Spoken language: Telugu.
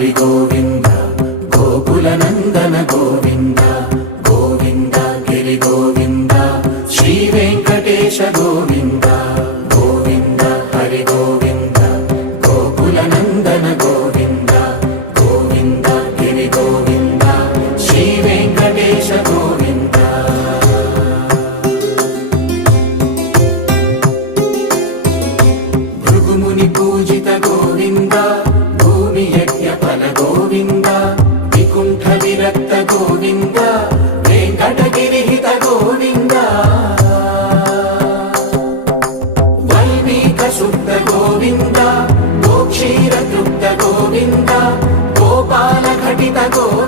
హరి గోవింద గోకుల నందన గోవింద గోవింద గిరి గోవింద శ్రీ వెంకటేశ గోవింద గోవింద హరి గోవింద గోకుల నందన గోవింద గోవింద గిరి గోవింద శ్రీ వెంకటేశ గోవింద భృగుముని పూజిత గోవింద భూమి యజ్ఞ ఫల గోవింద వికుంఠ విరక్త గోవింద వెంకటగిరిహిత గోవింద వైదిక శుద్ధ గోవింద గోక్షీర తృప్త గోవింద గోపాల ఘటిత గోవింద